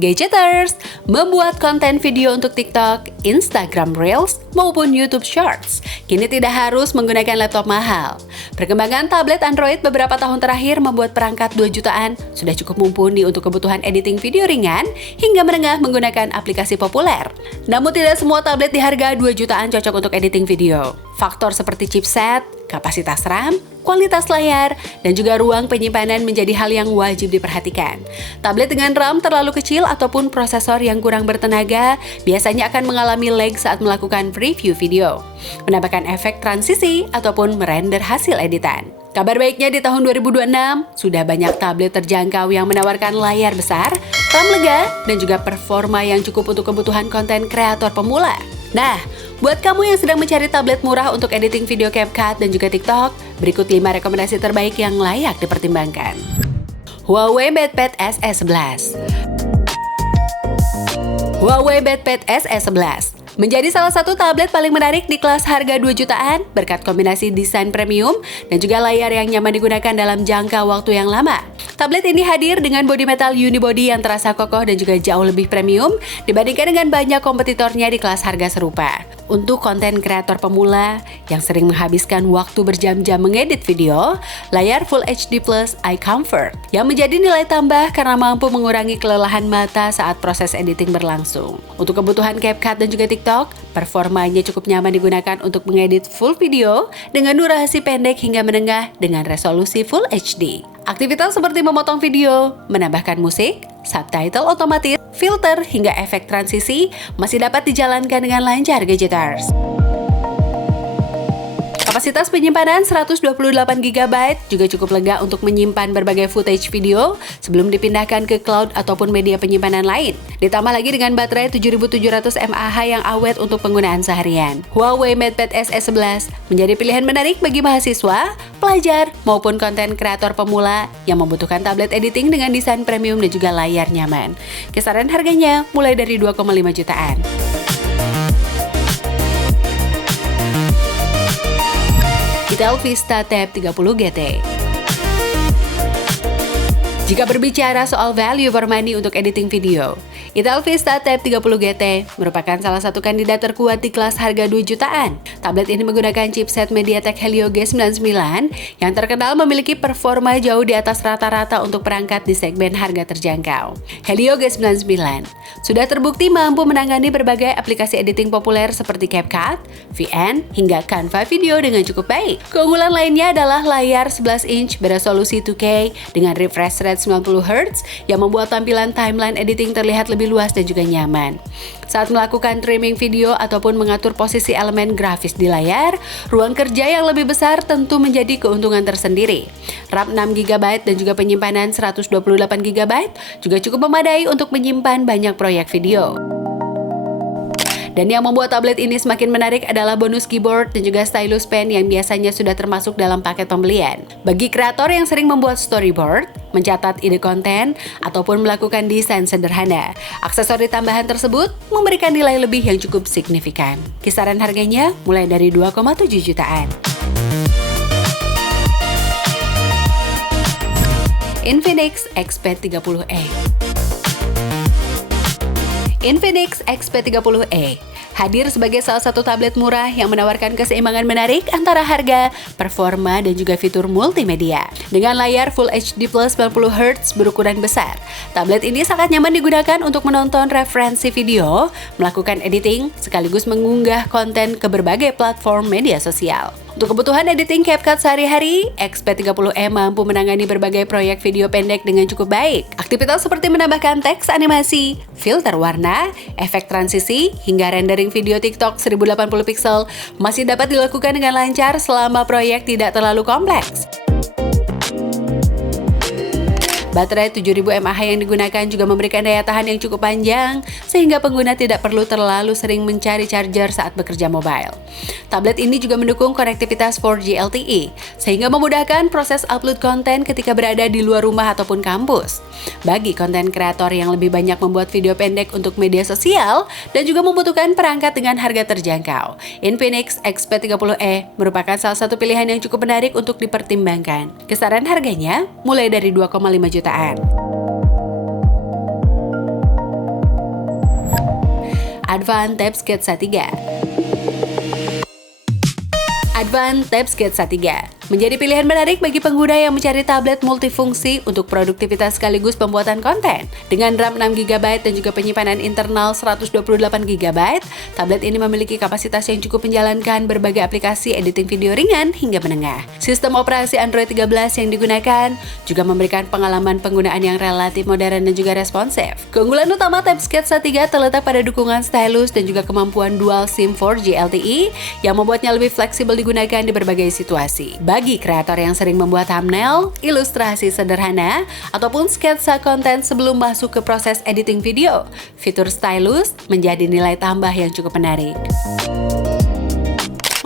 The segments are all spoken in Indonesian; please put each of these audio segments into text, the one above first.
Gadgeters, membuat konten video untuk TikTok, Instagram Reels, maupun YouTube Shorts kini tidak harus menggunakan laptop mahal. Perkembangan tablet Android beberapa tahun terakhir membuat perangkat 2 jutaan sudah cukup mumpuni untuk kebutuhan editing video ringan hingga menengah menggunakan aplikasi populer. Namun tidak semua tablet di harga 2 jutaan cocok untuk editing video. Faktor seperti chipset, kapasitas RAM, kualitas layar, dan juga ruang penyimpanan menjadi hal yang wajib diperhatikan. Tablet dengan RAM terlalu kecil ataupun prosesor yang kurang bertenaga biasanya akan mengalami lag saat melakukan preview video, menambahkan efek transisi ataupun merender hasil editan. Kabar baiknya di tahun 2026, sudah banyak tablet terjangkau yang menawarkan layar besar, RAM lega, dan juga performa yang cukup untuk kebutuhan konten kreator pemula. Nah, buat kamu yang sedang mencari tablet murah untuk editing video CapCut dan juga TikTok, berikut 5 rekomendasi terbaik yang layak dipertimbangkan. Huawei MatePad SE11. Huawei MatePad SE11 menjadi salah satu tablet paling menarik di kelas harga 2 jutaan berkat kombinasi desain premium dan juga layar yang nyaman digunakan dalam jangka waktu yang lama. Tablet ini hadir dengan bodi metal unibody yang terasa kokoh dan juga jauh lebih premium dibandingkan dengan banyak kompetitornya di kelas harga serupa. Untuk konten kreator pemula yang sering menghabiskan waktu berjam-jam mengedit video, layar Full HD Plus Eye Comfort yang menjadi nilai tambah karena mampu mengurangi kelelahan mata saat proses editing berlangsung. Untuk kebutuhan CapCut dan juga TikTok, performanya cukup nyaman digunakan untuk mengedit full video dengan durasi pendek hingga menengah dengan resolusi Full HD. Aktivitas seperti memotong video, menambahkan musik, subtitle otomatis, filter, hingga efek transisi masih dapat dijalankan dengan lancar Gadgeters. Kapasitas penyimpanan 128GB juga cukup lega untuk menyimpan berbagai footage video sebelum dipindahkan ke cloud ataupun media penyimpanan lain. Ditambah lagi dengan baterai 7700 mAh yang awet untuk penggunaan seharian. Huawei MatePad SE11 menjadi pilihan menarik bagi mahasiswa, pelajar, maupun konten kreator pemula yang membutuhkan tablet editing dengan desain premium dan juga layar nyaman. Kisaran harganya mulai dari 2,5 jutaan. Itel Vista Tab 30 GT. Jika berbicara soal value for money untuk editing video, Itel Vista Tab 30 GT merupakan salah satu kandidat terkuat di kelas harga 2 jutaan. Tablet ini menggunakan chipset MediaTek Helio G99 yang terkenal memiliki performa jauh di atas rata-rata untuk perangkat di segmen harga terjangkau. Helio G99 sudah terbukti mampu menangani berbagai aplikasi editing populer seperti CapCut, VN, hingga Canva video dengan cukup baik. Keunggulan lainnya adalah layar 11 inch beresolusi 2K dengan refresh rate 90Hz yang membuat tampilan timeline editing terlihat lebih luas dan juga nyaman. Saat melakukan trimming video ataupun mengatur posisi elemen grafis di layar, ruang kerja yang lebih besar tentu menjadi keuntungan tersendiri. RAM 6GB dan juga penyimpanan 128GB juga cukup memadai untuk menyimpan banyak proyek video. Dan yang membuat tablet ini semakin menarik adalah bonus keyboard dan juga stylus pen yang biasanya sudah termasuk dalam paket pembelian. Bagi kreator yang sering membuat storyboard, mencatat ide konten, ataupun melakukan desain sederhana, aksesori tambahan tersebut memberikan nilai lebih yang cukup signifikan. Kisaran harganya mulai dari 2,7 jutaan. Infinix XP30e. Infinix XP30e hadir sebagai salah satu tablet murah yang menawarkan keseimbangan menarik antara harga, performa, dan juga fitur multimedia. Dengan layar Full HD Plus 90Hz berukuran besar, tablet ini sangat nyaman digunakan untuk menonton referensi video, melakukan editing, sekaligus mengunggah konten ke berbagai platform media sosial. Untuk kebutuhan editing CapCut sehari-hari, XP30e mampu menangani berbagai proyek video pendek dengan cukup baik. Aktivitas seperti menambahkan teks animasi, filter warna, efek transisi, hingga rendering video TikTok 1080 pixel masih dapat dilakukan dengan lancar selama proyek tidak terlalu kompleks. Baterai 7000 mAh yang digunakan juga memberikan daya tahan yang cukup panjang, sehingga pengguna tidak perlu terlalu sering mencari charger saat bekerja mobile. Tablet ini juga mendukung konektivitas 4G LTE, sehingga memudahkan proses upload konten ketika berada di luar rumah ataupun kampus. Bagi konten kreator yang lebih banyak membuat video pendek untuk media sosial dan juga membutuhkan perangkat dengan harga terjangkau, Infinix XP30e merupakan salah satu pilihan yang cukup menarik untuk dipertimbangkan. Kisaran harganya mulai dari 2,5 jutaan. Advan Tab Sketsa 3. Advan Tab Sketsa 3 menjadi pilihan menarik bagi pengguna yang mencari tablet multifungsi untuk produktivitas sekaligus pembuatan konten. Dengan RAM 6GB dan juga penyimpanan internal 128GB, tablet ini memiliki kapasitas yang cukup menjalankan berbagai aplikasi editing video ringan hingga menengah. Sistem operasi Android 13 yang digunakan juga memberikan pengalaman penggunaan yang relatif modern dan juga responsif. Keunggulan utama Tab Sketsa 3 terletak pada dukungan stylus dan juga kemampuan dual SIM 4G LTE yang membuatnya lebih fleksibel digunakan di berbagai situasi. Bagi kreator yang sering membuat thumbnail, ilustrasi sederhana, ataupun sketsa konten sebelum masuk ke proses editing video, fitur stylus menjadi nilai tambah yang cukup menarik.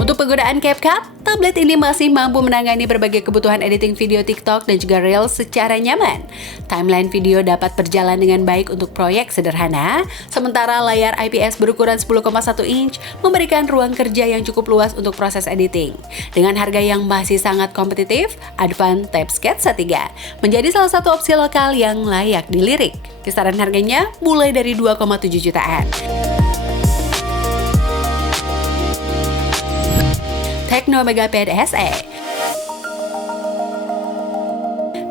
Untuk penggunaan CapCut, tablet ini masih mampu menangani berbagai kebutuhan editing video TikTok dan juga Reels secara nyaman. Timeline video dapat berjalan dengan baik untuk proyek sederhana, sementara layar IPS berukuran 10,1 inch memberikan ruang kerja yang cukup luas untuk proses editing. Dengan harga yang masih sangat kompetitif, Advan Tab Sketsa 3 menjadi salah satu opsi lokal yang layak dilirik. Kisaran harganya mulai dari 2,7 jutaan. Tecno Megapad SE.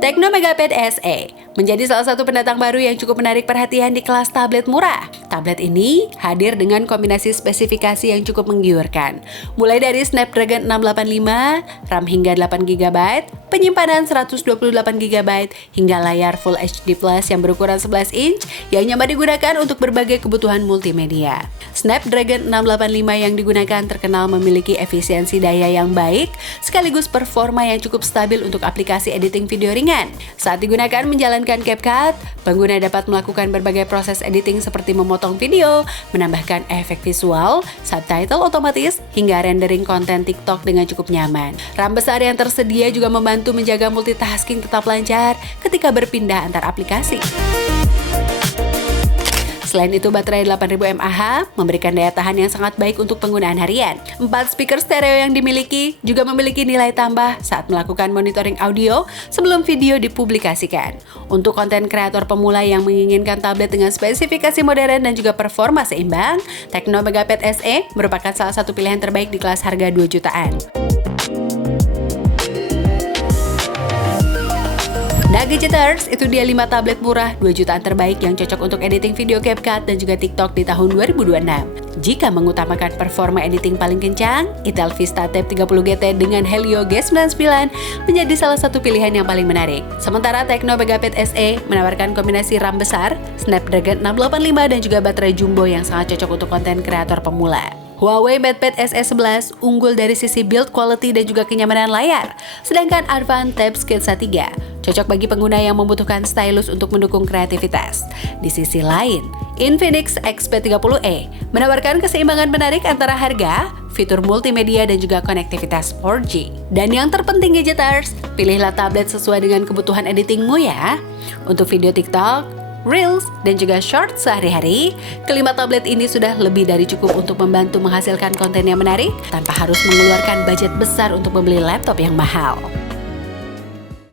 Tecno Megapad SE menjadi salah satu pendatang baru yang cukup menarik perhatian di kelas tablet murah. Tablet ini hadir dengan kombinasi spesifikasi yang cukup menggiurkan. Mulai dari Snapdragon 685, RAM hingga 8GB, penyimpanan 128GB, hingga layar Full HD Plus yang berukuran 11 inch yang nyaman digunakan untuk berbagai kebutuhan multimedia. Snapdragon 685 yang digunakan terkenal memiliki efisiensi daya yang baik, sekaligus performa yang cukup stabil untuk aplikasi editing video ringan. Saat digunakan menjalankan CapCut, pengguna dapat melakukan berbagai proses editing seperti memotong video, menambahkan efek visual, subtitle otomatis, hingga rendering konten TikTok dengan cukup nyaman. RAM besar yang tersedia juga membantu menjaga multitasking tetap lancar ketika berpindah antar aplikasi. Selain itu, baterai 8000 mAh memberikan daya tahan yang sangat baik untuk penggunaan harian. 4 speaker stereo yang dimiliki juga memiliki nilai tambah saat melakukan monitoring audio sebelum video dipublikasikan. Untuk konten kreator pemula yang menginginkan tablet dengan spesifikasi modern dan juga performa seimbang, Tecno Megapad SE merupakan salah satu pilihan terbaik di kelas harga 2 jutaan. Nah Gadgeters, itu dia 5 tablet murah 2 jutaan terbaik yang cocok untuk editing video CapCut dan juga TikTok di tahun 2026. Jika mengutamakan performa editing paling kencang, Itel Vista Tab 30 GT dengan Helio G99 menjadi salah satu pilihan yang paling menarik. Sementara Tecno Megapad SE menawarkan kombinasi RAM besar, Snapdragon 685 dan juga baterai jumbo yang sangat cocok untuk konten kreator pemula. Huawei MatePad SE11 unggul dari sisi build quality dan juga kenyamanan layar, sedangkan Advan Tab Sketsa 3 cocok bagi pengguna yang membutuhkan stylus untuk mendukung kreativitas. Di sisi lain, Infinix XP30e menawarkan keseimbangan menarik antara harga, fitur multimedia dan juga konektivitas 4G. Dan yang terpenting Gadgeters, pilihlah tablet sesuai dengan kebutuhan editingmu ya. Untuk video TikTok, Reels, dan juga short sehari-hari, kelima tablet ini sudah lebih dari cukup untuk membantu menghasilkan konten yang menarik tanpa harus mengeluarkan budget besar untuk membeli laptop yang mahal.